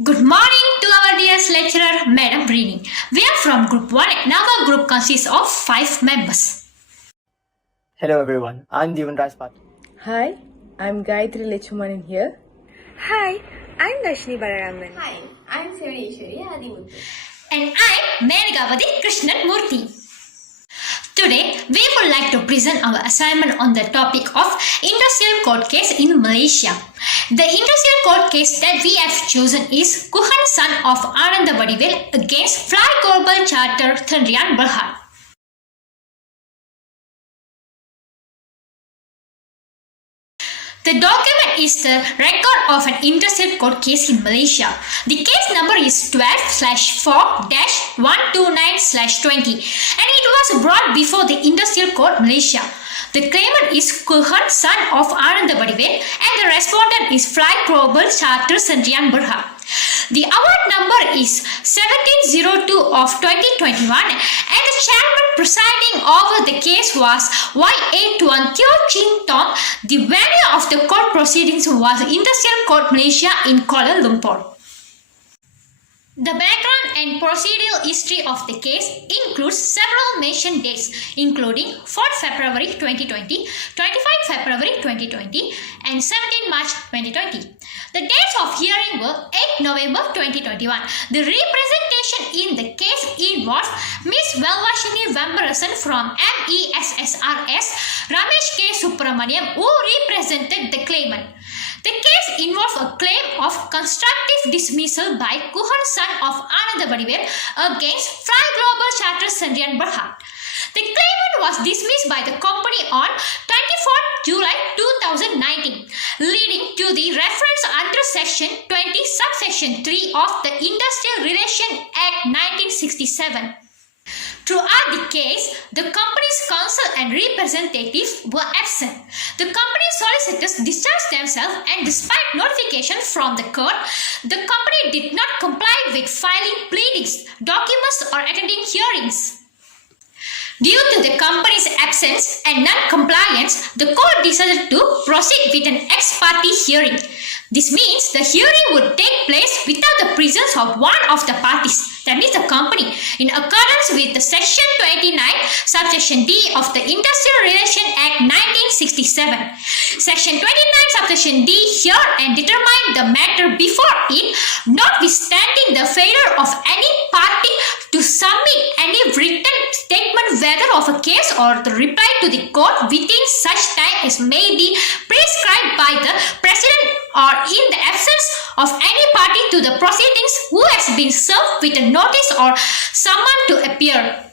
Good morning to our dearest lecturer, Madam Rini. We are from Group 1 and our group consists of 5 members. Hello everyone, I'm Devan Raj Patil. Hi, I'm Gayatri Lechumanan here. Hi, I'm Darshini Balaraman. Hi, I'm Sevadeshwari Adimuthu. And I'm Menagavati Krishnan Murthy. Today, we would like to present our assignment on the topic of industrial court case in Malaysia. The industrial court case that we have chosen is Kuhan son of Ananda Vadivel against Fly Global Charter Thandrian Berhad. The document is the record of an industrial court case in Malaysia. The case number is 12/4-129/20 and it was brought before the Industrial Court Malaysia. The claimant is Kuhan son of Ananda Vadivel and the respondent is Fly Global Charter Thandrian Berhad. The award number is 1702 of 2021 and the chairman presiding over the case was Y.A. Tuan Teo Chin Tong. The venue of the court proceedings was Industrial Court Malaysia in Kuala Lumpur. The background and procedural history of the case includes several mentioned dates including 4th February 2020, 25 February 2020 and 17 March 2020. The dates of hearing were 8 November 2021. The representation in the case involves Ms. Velvashini Vambarasan from MESSRS, Ramesh K. Subramaniam who represented the claimant. The case involves a claim of constructive dismissal by Kuhan son of Ananda Vadivel against Fly Global Charter Thandrian Berhad. The claimant was dismissed by the company on 24th July 2019, leading to the reference under Section 20 Subsection 3 of the Industrial Relations Act 1967. Throughout the case, the company's counsel and representatives were absent. The company's solicitors discharged themselves and despite notification from the court, the company did not comply with filing pleadings, documents or attending hearings. Due to the company's absence and non-compliance, the court decided to proceed with an ex parte hearing. This means the hearing would take place without the presence of one of the parties, that is the company, in accordance with the Section 29, Subsection D of the Industrial Relations Act 1967. Section 29, Subsection D hear and determine the matter before it, notwithstanding the failure of any party to submit any written statement whether of a case or the reply to the court within such time as may be prescribed by the President or in the absence of any party to the proceedings who has been served with a notice or summoned to appear.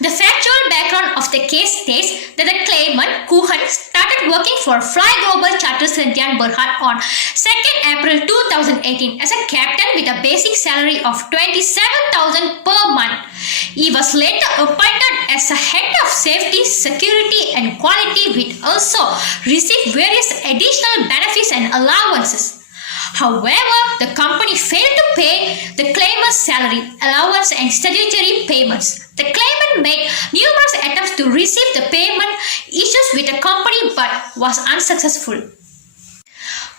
The factual background of the case states that the claimant, Kuhan, started working for Fly Global Charter Thandrian Berhad on 2nd April 2018 as a captain with a basic salary of 27,000 per month. He was later appointed as a head of safety, security and quality which also received various additional benefits and allowances. However, the company failed to pay the claimant's salary, allowance and statutory payments. The claimant made numerous attempts to receive the payment issues with the company but was unsuccessful.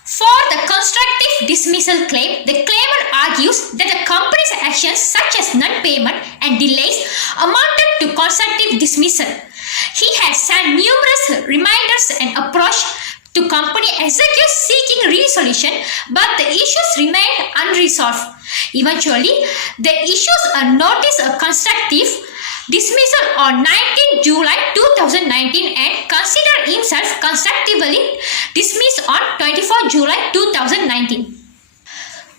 For the constructive dismissal claim, the claimant argues that the company's actions such as non-payment and delays amounted to constructive dismissal. He has sent numerous reminders and approached to company executives seeking resolution, but the issues remained unresolved. Eventually, the issues are noticed a constructive dismissal on 19 July 2019 and considered himself constructively dismissed on 24 July 2019.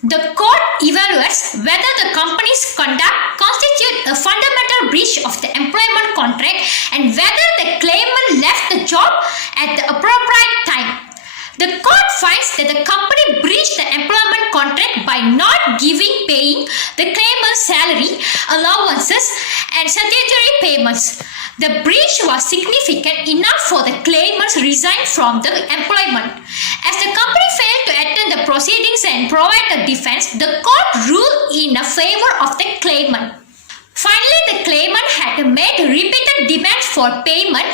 The court evaluates whether the company's conduct constitutes a fundamental breach of the employment contract and whether the claimant left the job at the appropriate time. The court finds that the company breached the employment contract by not paying the claimant's salary, allowances and statutory payments. The breach was significant enough for the claimant to resign from the employment. As the company failed to attend the proceedings and provide a defense, the court ruled in favor of the claimant. Finally, the claimant had made repeated demands for payment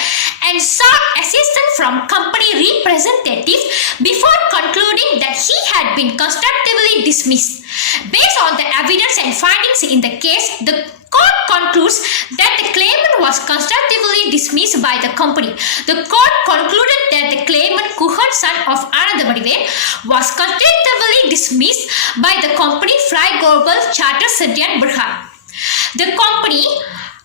and sought assistance from company representatives before concluding that he had been constructively dismissed. Based on the evidence and findings in the case, the court concludes that the claimant was constructively dismissed by the company. The court concluded that the claimant, Kuhan, son of Anandabadivel, was constructively dismissed by the company Fly Global Charter Sendrian Berhad. The company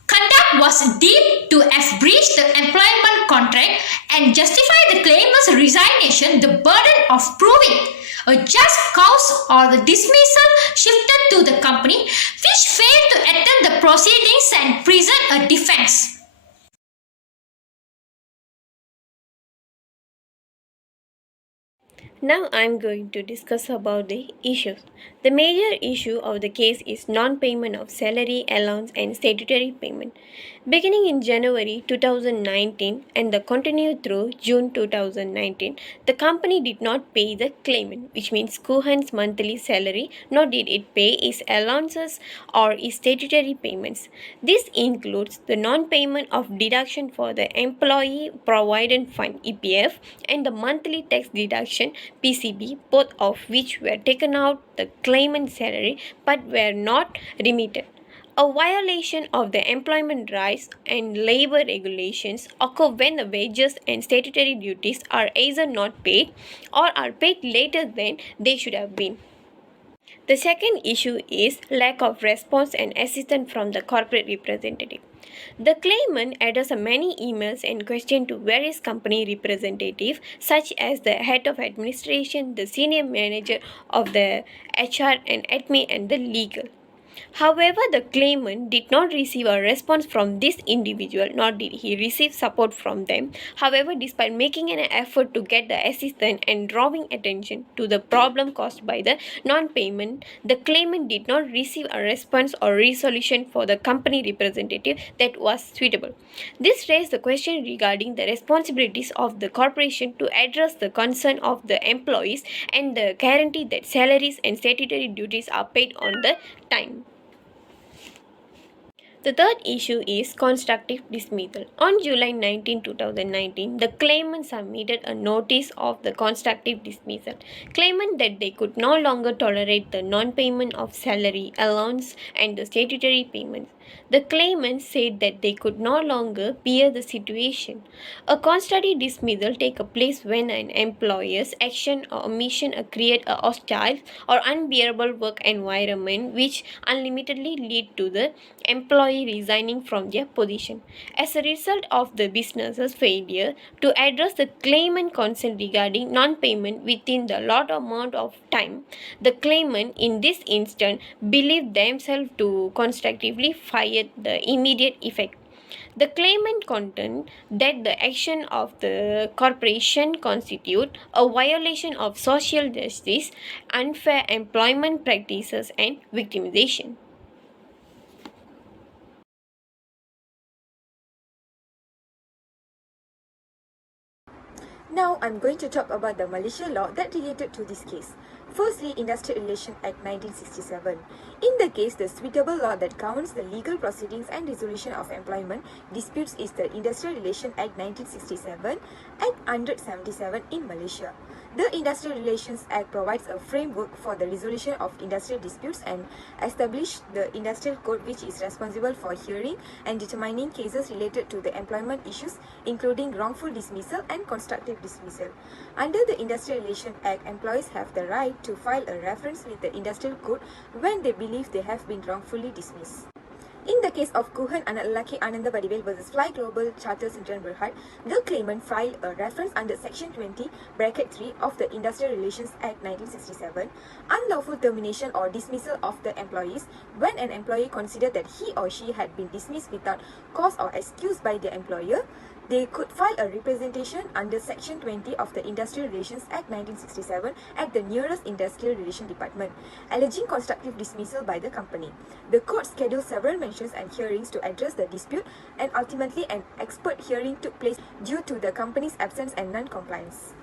conduct was deemed to have breached the employment contract and justify the claimant's resignation the burden of proving a just cause or the dismissal shifted to the company, which failed to attend the proceedings and present a defense. Now I am going to discuss about the issues. The major issue of the case is non-payment of salary, allowance and statutory payment. Beginning in January 2019 and the continued through June 2019, the company did not pay the claimant, which means Kuhan's monthly salary, nor did it pay his allowances or his statutory payments. This includes the non-payment of deduction for the Employee Provident Fund (EPF) and the monthly tax deduction PCB, both of which were taken out the claimant's salary but were not remitted. A violation of the employment rights and labor regulations occur when the wages and statutory duties are either not paid or are paid later than they should have been. The second issue is lack of response and assistance from the corporate representative. The claimant addressed many emails and questions to various company representatives, such as the head of administration, the senior manager of the HR and admin, and the legal. However, the claimant did not receive a response from this individual, nor did he receive support from them. However, despite making an effort to get the assistance and drawing attention to the problem caused by the non-payment, the claimant did not receive a response or resolution for the company representative that was suitable. This raised the question regarding the responsibilities of the corporation to address the concern of the employees and the guarantee that salaries and statutory duties are paid on the time. The third issue is constructive dismissal. On July 19, 2019, the claimant submitted a notice of the constructive dismissal, claiming that they could no longer tolerate the non-payment of salary, allowance, and the statutory payments. The claimant said that they could no longer bear the situation. A constructive dismissal takes place when an employer's action or omission create a hostile or unbearable work environment which unlimitedly lead to the employee resigning from their position. As a result of the business's failure to address the claimant concern regarding non-payment within the allotted amount of time, the claimant in this instance believed themselves to constructively fire the immediate effect. The claimant contend that the action of the corporation constitute a violation of social justice, unfair employment practices, and victimization. Now I'm going to talk about the Malaysia law that related to this case. Firstly, Industrial Relations Act 1967. In the case, the suitable law that governs the legal proceedings and resolution of employment disputes is the Industrial Relations Act 1967 Act 177 in Malaysia. The Industrial Relations Act provides a framework for the resolution of industrial disputes and establishes the Industrial Code, which is responsible for hearing and determining cases related to the employment issues, including wrongful dismissal and constructive dismissal. Under the Industrial Relations Act, employees have the right to file a reference with the Industrial Code when they believe they have been wrongfully dismissed. In the case of Kuhan Anak Lelaki Anandabadivel versus Fly Global Charter Sendrian Berhad, the claimant filed a reference under Section 20, Bracket 3 of the Industrial Relations Act 1967, unlawful termination or dismissal of the employees when an employee considered that he or she had been dismissed without cause or excuse by the employer. They could file a representation under Section 20 of the Industrial Relations Act 1967 at the nearest Industrial Relations Department, alleging constructive dismissal by the company. The court scheduled several mentions and hearings to address the dispute, and ultimately an expert hearing took place due to the company's absence and non-compliance.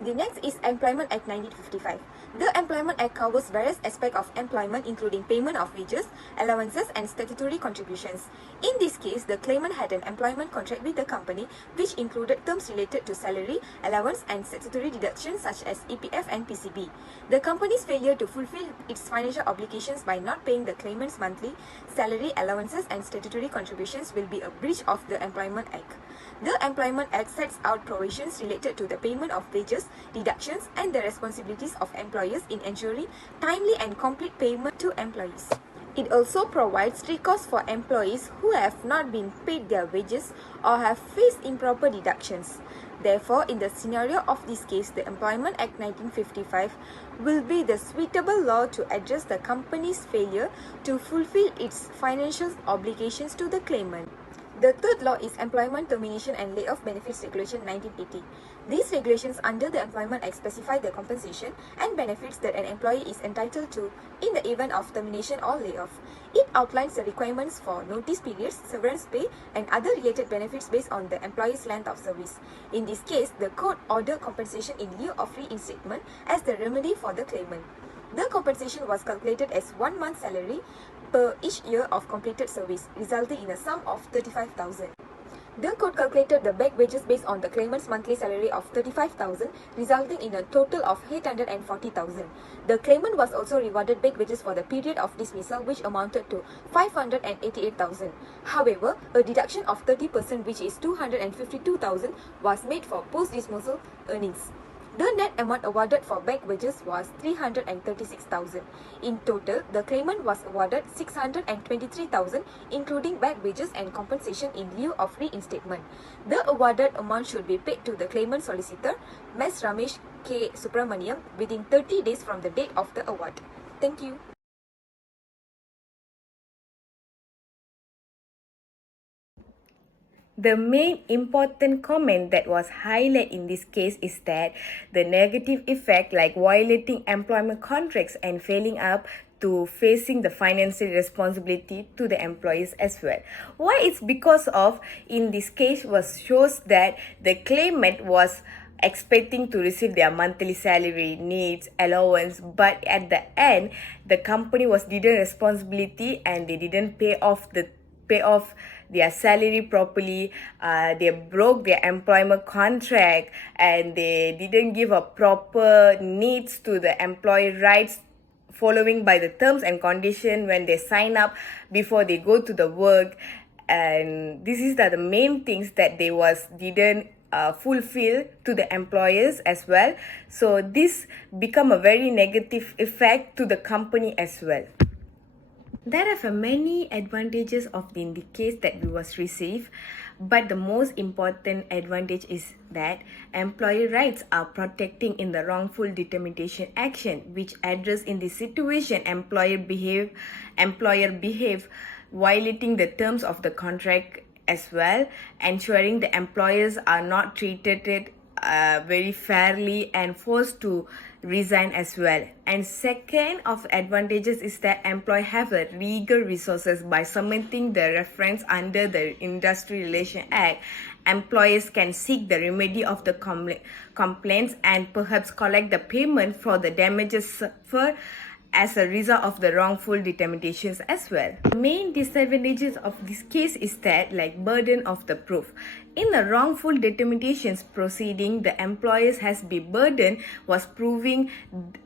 The next is Employment Act 1955. The Employment Act covers various aspects of employment including payment of wages, allowances and statutory contributions. In this case, the claimant had an employment contract with the company which included terms related to salary, allowance and statutory deductions such as EPF and PCB. The company's failure to fulfill its financial obligations by not paying the claimant's monthly salary, allowances and statutory contributions will be a breach of the Employment Act. The Employment Act sets out provisions related to the payment of wages, deductions and the responsibilities of employers in ensuring timely and complete payment to employees. It also provides recourse for employees who have not been paid their wages or have faced improper deductions. Therefore, in the scenario of this case, the Employment Act 1955 will be the suitable law to address the company's failure to fulfill its financial obligations to the claimant. The third law is Employment Termination and Layoff Benefits Regulation 1980. These regulations under the Employment Act specify the compensation and benefits that an employee is entitled to in the event of termination or layoff. It outlines the requirements for notice periods, severance pay, and other related benefits based on the employee's length of service. In this case, the court ordered compensation in lieu of reinstatement as the remedy for the claimant. The compensation was calculated as 1 month's salary per each year of completed service, resulting in a sum of 35,000. The court calculated the back wages based on the claimant's monthly salary of 35,000, resulting in a total of 840,000. The claimant was also rewarded back wages for the period of dismissal, which amounted to 588,000. However, a deduction of 30%, which is 252,000, was made for post-dismissal earnings. The net amount awarded for back wages was 336,000. In total, the claimant was awarded 623,000, including back wages and compensation in lieu of reinstatement. The awarded amount should be paid to the claimant solicitor, Ms. Ramesh K. Subramaniam, within 30 days from the date of the award. Thank you. The main important comment that was highlighted in this case is that the negative effect, like violating employment contracts and failing up to facing the financial responsibility to the employees as well. Why? It's because of, in this case, shows that the claimant was expecting to receive their monthly salary, needs, allowance, but at the end, the company was didn't responsibility and they didn't pay off their salary properly. They broke their employment contract and they didn't give a proper needs to the employee rights following by the terms and condition when they sign up before they go to the work. And this is the main things that they didn't fulfill to the employers as well. So this become a very negative effect to the company as well. There are many advantages of the case that we was received, but the most important advantage is that employee rights are protecting in the wrongful determination action, which address in this situation employer behave violating the terms of the contract as well, ensuring the employers are not treated very fairly and forced to resign as well. And second of advantages is that employee have a legal resources by submitting the reference under the Industry Relation Act. Employers can seek the remedy of the complaints and perhaps collect the payment for the damages suffered as a result of the wrongful determinations as well. The main disadvantages of this case is that burden of the proof. In the wrongful determinations proceeding, the employers has been burdened was proving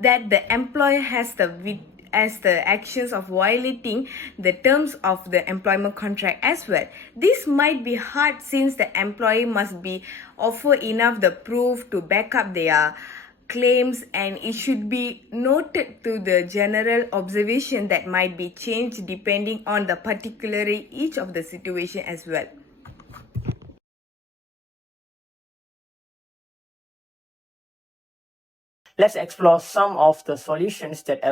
that the employer has the actions of violating the terms of the employment contract as well. This might be hard since the employee must be offer enough the proof to back up their claims, and it should be noted to the general observation that might be changed depending on the particularly each of the situation as well. Let's explore some of the solutions that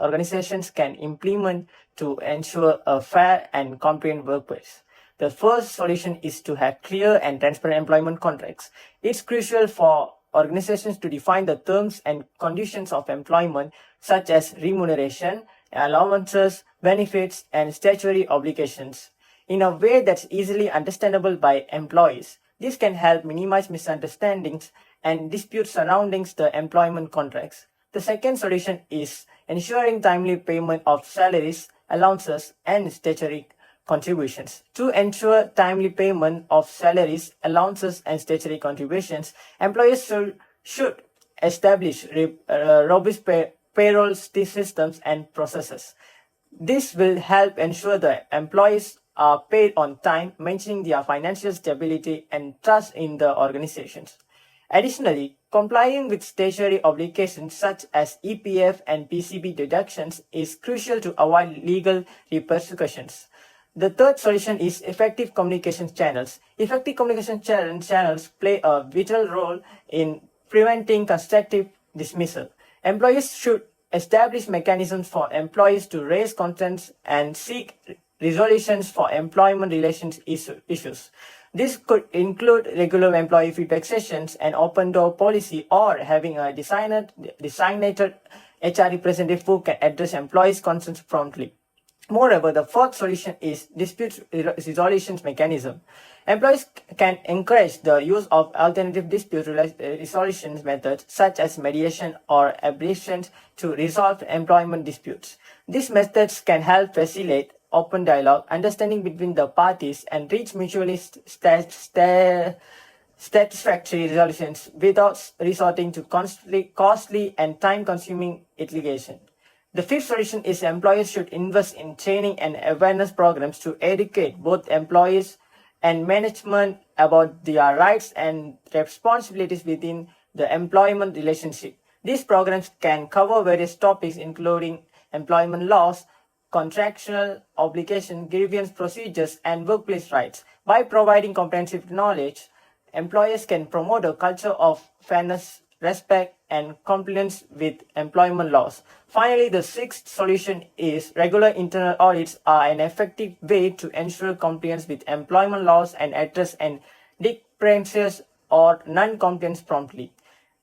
organizations can implement to ensure a fair and compliant workplace. The first solution is to have clear and transparent employment contracts. It's crucial for organizations to define the terms and conditions of employment, such as remuneration, allowances, benefits, and statutory obligations, in a way that's easily understandable by employees. This can help minimize misunderstandings and disputes surrounding the employment contracts. The second solution is ensuring timely payment of salaries, allowances, and statutory contributions. To ensure timely payment of salaries, allowances, and statutory contributions, employers should establish robust payroll systems and processes. This will help ensure that employees are paid on time, maintaining their financial stability and trust in the organizations. Additionally, complying with statutory obligations such as EPF and PCB deductions is crucial to avoid legal repercussions. The third solution is effective communication channels. Effective communication channels play a vital role in preventing constructive dismissal. Employers should establish mechanisms for employees to raise concerns and seek resolutions for employment relations issues. This could include regular employee feedback sessions, an open door policy, or having a designated HR representative who can address employees' concerns promptly. Moreover, the fourth solution is dispute resolution mechanism. Employees can encourage the use of alternative dispute resolution methods such as mediation or arbitration to resolve employment disputes. These methods can help facilitate open dialogue, understanding between the parties, and reach mutually satisfactory resolutions without resorting to costly and time-consuming litigation. The fifth solution is employers should invest in training and awareness programs to educate both employees and management about their rights and responsibilities within the employment relationship. These programs can cover various topics including employment laws, contractual obligation, grievance procedures, and workplace rights. By providing comprehensive knowledge, employers can promote a culture of fairness, respect, and compliance with employment laws. Finally, the sixth solution is regular internal audits are an effective way to ensure compliance with employment laws and address and discrepancies or non-compliance promptly.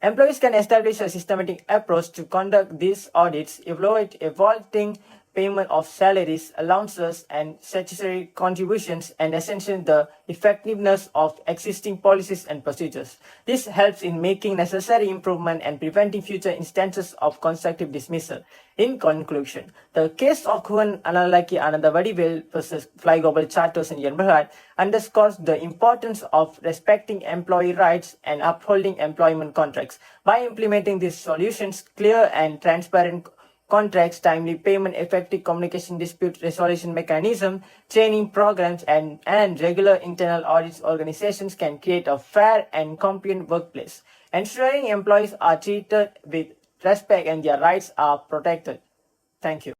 Employees can establish a systematic approach to conduct these audits, evaluating payment of salaries, allowances, and statutory contributions, and assessing the effectiveness of existing policies and procedures. This helps in making necessary improvement and preventing future instances of constructive dismissal. In conclusion, the case of Kuhan Analaki Anandavadivel versus Fly Global Charters in Yenberhad underscores the importance of respecting employee rights and upholding employment contracts. By implementing these solutions, clear and transparent contracts, timely payment, effective communication, dispute resolution mechanism, training programs, and regular internal audits, organizations can create a fair and compliant workplace, ensuring employees are treated with respect and their rights are protected. Thank you.